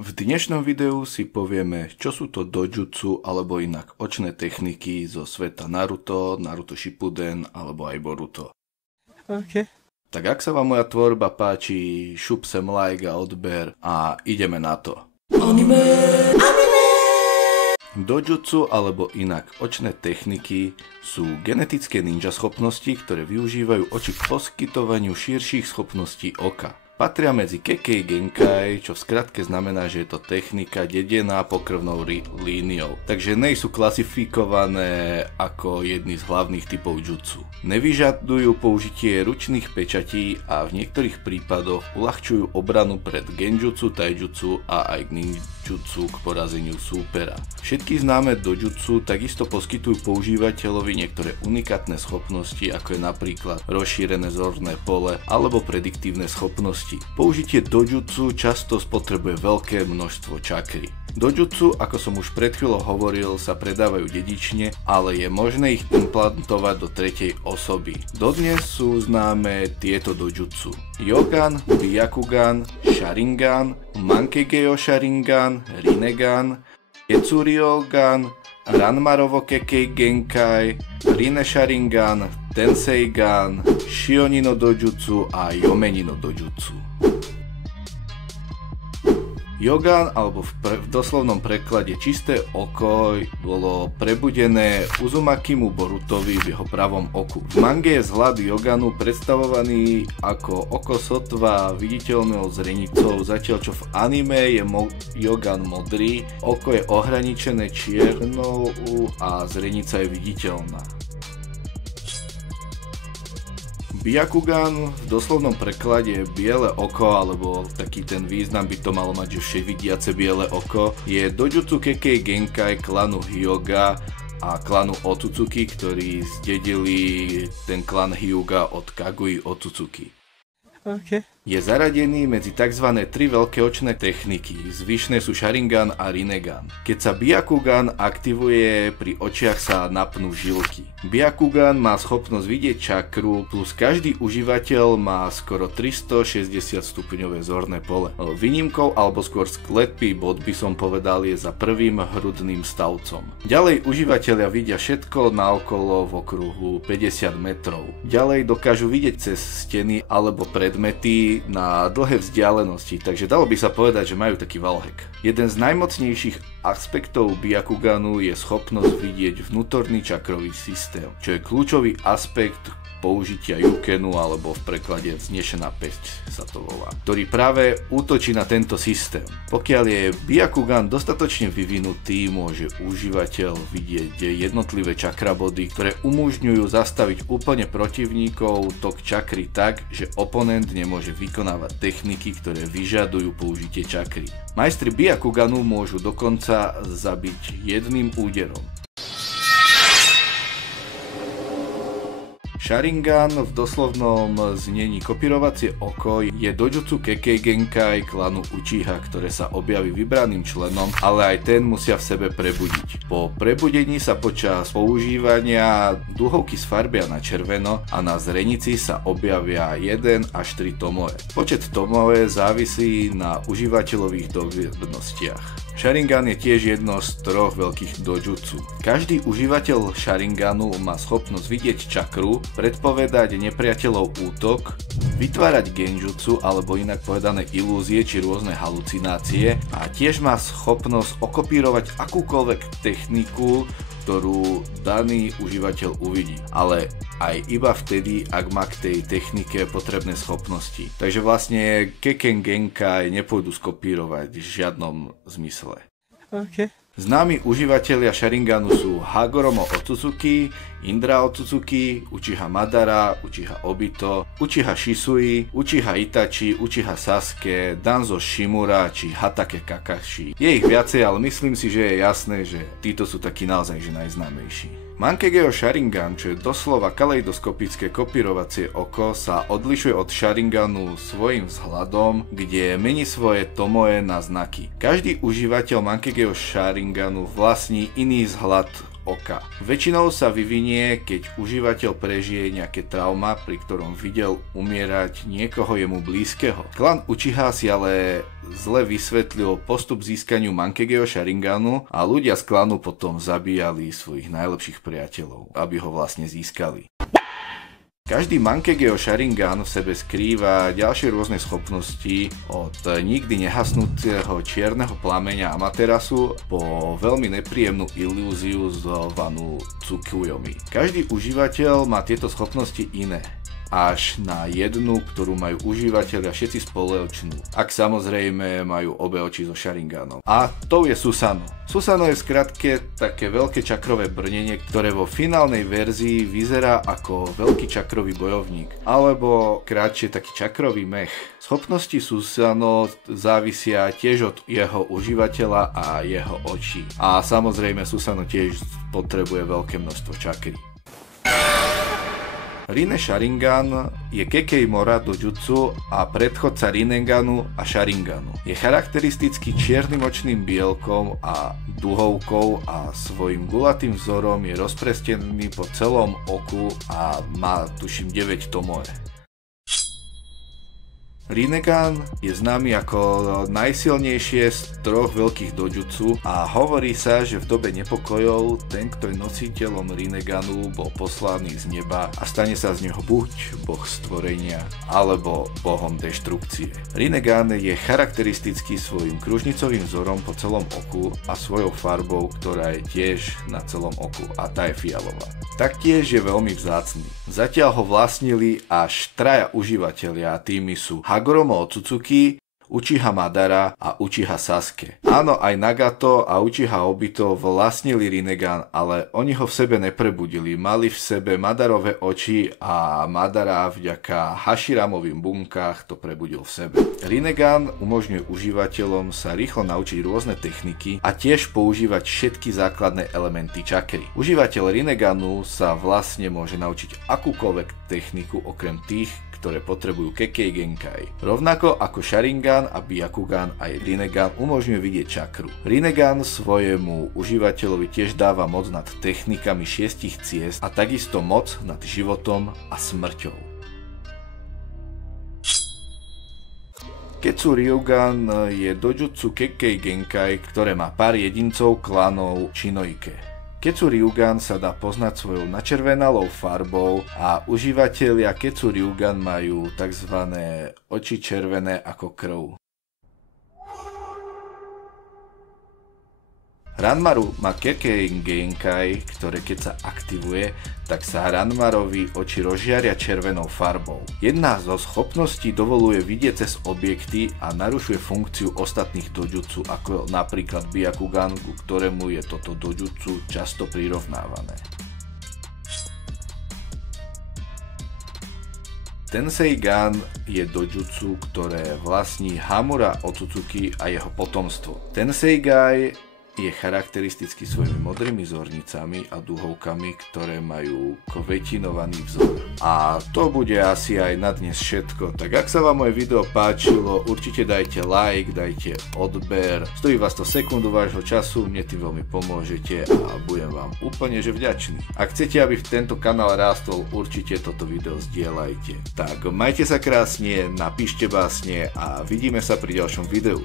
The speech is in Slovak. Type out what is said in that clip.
V dnešnom videu si povieme, čo sú to dojutsu alebo inak očné techniky zo sveta Naruto, Naruto Shippuden alebo aj Boruto. OK. Tak ak sa vám moja tvorba páči, šup sem like a odber a ideme na to. Dojutsu alebo inak očné techniky sú genetické ninja schopnosti, ktoré využívajú oči k poskytovaniu širších schopností oka. Patria medzi Kekkei Genkai, čo v skratke znamená, že je to technika dedená pokrvnou líniou, takže nej sú klasifikované ako jedny z hlavných typov jutsu. Nevyžadujú použitie ručných pečatí a v niektorých prípadoch uľahčujú obranu pred genjutsu, taijutsu a aj ninjutsu k porazeniu súpera. Všetky známe dojutsu takisto poskytujú používateľovi niektoré unikátne schopnosti, ako je napríklad rozšírené zorné pole alebo prediktívne schopnosti. Použitie dojutsu často spotrebuje veľké množstvo čakry. Dojutsu, ako som už pred chvíľou hovoril, sa predávajú dedične, ale je možné ich implantovať do tretej osoby. Dodnes sú známe tieto dojutsu: Yogan, Byakugan, Sharingan, Mankegeyo Sharingan, Rinnegan, Getsuryogan, Ranmarovo Kekkei Genkai, Rinne Sharingan, Tenseigan, Shioni no Dojutsu a Yomeni no Dojutsu. Yogan, alebo v doslovnom preklade čisté oko, bolo prebudené Uzumakimu Borutovi v jeho pravom oku. V mange je vzhľad Yoganu predstavovaný ako oko sotva viditeľného zrenicou, zatiaľ čo v anime je Yogan modrý, oko je ohraničené čiernou a zrenica je viditeľná. Byakugan v doslovnom preklade je biele oko, alebo taký ten význam by to malo mať, že vševidiace biele oko, je dojutsu Kekkei Genkai klanu Hyuga a klanu Otsutsuki, ktorí zdedili ten klan Hyuga od Kagui Otsutsuki. OK. Je zaradený medzi tzv. Tri veľké očné techniky, zvyšné sú Sharingan a Rinnegan. Keď sa Byakugan aktivuje, pri očiach sa napnú žilky. Byakugan má schopnosť vidieť čakru, plus každý užívateľ má skoro 360 stupňové zorné pole. Výnimkou, alebo skôr sklepý bod by som povedal, je za prvým hrudným stavcom. Ďalej užívateľia vidia všetko naokolo v okruhu 50 metrov. Ďalej dokážu vidieť cez steny alebo predmety na dlhé vzdialenosti, takže dalo by sa povedať, že majú taký wallhack. Jeden z najmocnejších aspektov Byakuganu je schopnosť vidieť vnútorný čakrový systém, čo je kľúčový aspekt použitia Yukenu, alebo v preklade vznešená päsť sa to volá, ktorý práve útočí na tento systém. Pokiaľ je Byakugan dostatočne vyvinutý, môže užívateľ vidieť jednotlivé čakrabody, ktoré umožňujú zastaviť úplne protivníkov tok čakry tak, že oponent nemôže vykonávať techniky, ktoré vyžadujú použitie čakry. Majstri Byakuganu môžu dokonca zabiť jedným úderom. Sharingan v doslovnom znení kopírovacie oko je dojutsu Kekkei Genkai klanu Uchiha, ktoré sa objaví vybraným členom, ale aj ten musia v sebe prebudiť. Po prebudení sa počas používania duhovky sfarbia na červeno a na zrenici sa objavia 1 až 3 tomoe. Počet tomoe závisí na užívateľových dovednostiach. Sharingan je tiež jedno z troch veľkých dojutsu. Každý užívateľ Sharinganu má schopnosť vidieť čakru, predpovedať nepriateľov útok, vytvárať genjutsu alebo inak povedané ilúzie či rôzne halucinácie a tiež má schopnosť okopírovať akúkoľvek techniku, ktorú daný užívateľ uvidí, ale aj iba vtedy, ak má k tej technike potrebné schopnosti. Takže vlastne Kekkei Genkai nepôjdu skopírovať v žiadnom zmysle. OK. Známi užívateľia Sharinganu sú Hagoromo Otsutsuki, Indra Otsutsuki, Uchiha Madara, Uchiha Obito, Uchiha Shisui, Uchiha Itachi, Uchiha Sasuke, Danzo Shimura či Hatake Kakashi. Je ich viacej, ale myslím si, že je jasné, že títo sú takí naozaj že najznámejší. Mankegeyo Sharingan, čo je doslova kaleidoskopické kopírovacie oko, sa odlišuje od Sharinganu svojím vzhľadom, kde mení svoje tomoe na znaky. Každý užívateľ Mankegeyo Sharinganu vlastní iný vzhľad oka. Väčšinou sa vyvinie, keď užívateľ prežije nejaké trauma, pri ktorom videl umierať niekoho jemu blízkeho. Klan Uchiha si ale zle vysvetlil postup získaniu Mankegeho Sharinganu a ľudia z klanu potom zabíjali svojich najlepších priateľov, aby ho vlastne získali. Každý Mankegeho Sharingan v sebe skrýva ďalšie rôzne schopnosti od nikdy nehasnúceho čierneho plameňa Amaterasu po veľmi nepríjemnú ilúziu zvanú Tsukuyomi. Každý užívateľ má tieto schopnosti iné, až na jednu, ktorú majú užívateľia všetci spoločnú, ak samozrejme majú obe oči so Sharinganom. A to je Susanoo. Susanoo je v skratke také veľké čakrové brnenie, ktoré vo finálnej verzii vyzerá ako veľký čakrový bojovník, alebo krátšie taký čakrový mech. Schopnosti Susanoo závisia tiež od jeho užívateľa a jeho očí. A samozrejme Susanoo tiež potrebuje veľké množstvo čakry. Rinne Sharingan je Kekei-mora dojutsu a predchodca Rinneganu a Sharinganu. Je charakteristický čiernym očným bielkom a duhovkou a svojim gulatým vzorom je rozprestený po celom oku a má tuším 9 tomoe. Rinnegan je známy ako najsilnejšie z troch veľkých dojutsu a hovorí sa, že v dobe nepokojov ten, kto je nositeľom Rinneganu, bol poslaný z neba a stane sa z neho buď boh stvorenia alebo bohom deštrukcie. Rinnegan je charakteristický svojim kružnicovým vzorom po celom oku a svojou farbou, ktorá je tiež na celom oku a tá je fialová. Taktiež je veľmi vzácny. Zatiaľ ho vlastnili až traja užívateľia, tými sú Hagoromo Otsutsuki, Uchiha Madara a Uchiha Sasuke. Áno, aj Nagato a Uchiha Obito vlastnili Rinnegan, ale oni ho v sebe neprebudili. Mali v sebe Madarové oči a Madara vďaka Hashiramovým bunkách to prebudil v sebe. Rinnegan umožňuje užívateľom sa rýchlo naučiť rôzne techniky a tiež používať všetky základné elementy čakry. Užívateľ Rinneganu sa vlastne môže naučiť akúkoľvek techniku okrem tých, ktoré potrebujú Kekei Genkai. Rovnako ako Sharingan a Byakugan, aj Rinnegan umožňuje vidieť čakru. Rinnegan svojemu užívateľovi tiež dáva moc nad technikami 6 ciest a takisto moc nad životom a smrťou. Ketsu Ryugan je dojutsu Kekei Genkai, ktoré má pár jedincov klanov Shinoike. Ketsu Ryugan sa dá poznať svojou načervenalou farbou a užívateľia Ketsu Ryugan majú tzv. Oči červené ako krv. Ranmaru má Kekei Genkai, ktoré keď sa aktivuje, tak sa Ranmarovi oči rozžiaria červenou farbou. Jedna zo schopností dovoluje vidieť cez objekty a narušuje funkciu ostatných dojutsu, ako napríklad Byakugan, ku ktorému je toto dojutsu často prirovnávané. Tenseigan je dojutsu, ktoré vlastní Hamura Otsutsuki a jeho potomstvo. Tenseigai je charakteristický svojimi modrými zornicami a duhovkami, ktoré majú kvetinovaný vzor. A to bude asi aj na dnes všetko. Tak ak sa vám moje video páčilo, určite dajte like, dajte odber. Stojí vás to sekundu vášho času, mne tým veľmi pomôžete a budem vám úplne že vďačný. Ak chcete, aby tento kanál rástol, určite toto video zdieľajte. Tak majte sa krásne, napíšte básne a vidíme sa pri ďalšom videu.